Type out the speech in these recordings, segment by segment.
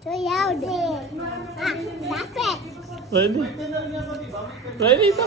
So loud. Stop it. Ready? Ready ito?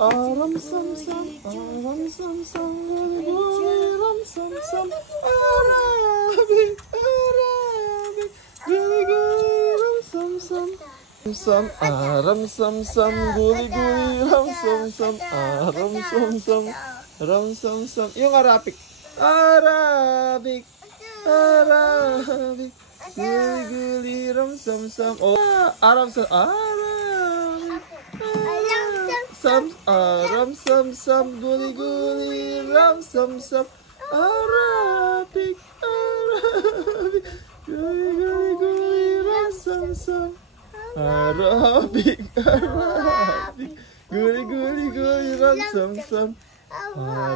Aram sam sam, aram sam sam, aram sam sam, Arabic, Arabic, guli guli, ram sam sam, sam, aram sam sam, guli guli, ram sam sam, aram sam sam, ram sam sam. Yung Arabic, Arabic, Arabic, guli guli, ram sam sam. Oh, aram sam, Sam, ram sam sam, guli guli, ram sam sam, Arabic, Arabic, guli guli guli, ram sam sam, Arabic, Arabic, guli guli guli, ram sam sam,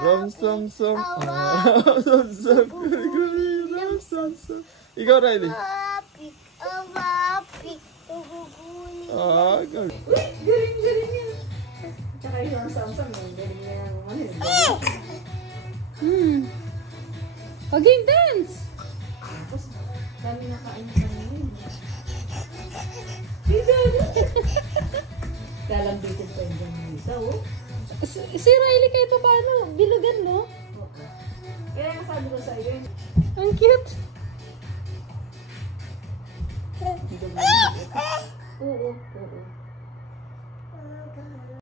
ram sam sam, ram sam sam, guli guli, ram sam sam. Ikaw, Riley. Arabic, Arabic, guguguli. Galing. Galing yan. Tsaka yung Samsung, galing na yung Game dance! Tapos, dami na kain sa ngayon. Kalambitin pa yung isa, oh. Si Riley kahit pa paano, bilugan, no? Okay. Kaya yung sabi ko sa'yo yun. Ang cute! Oo.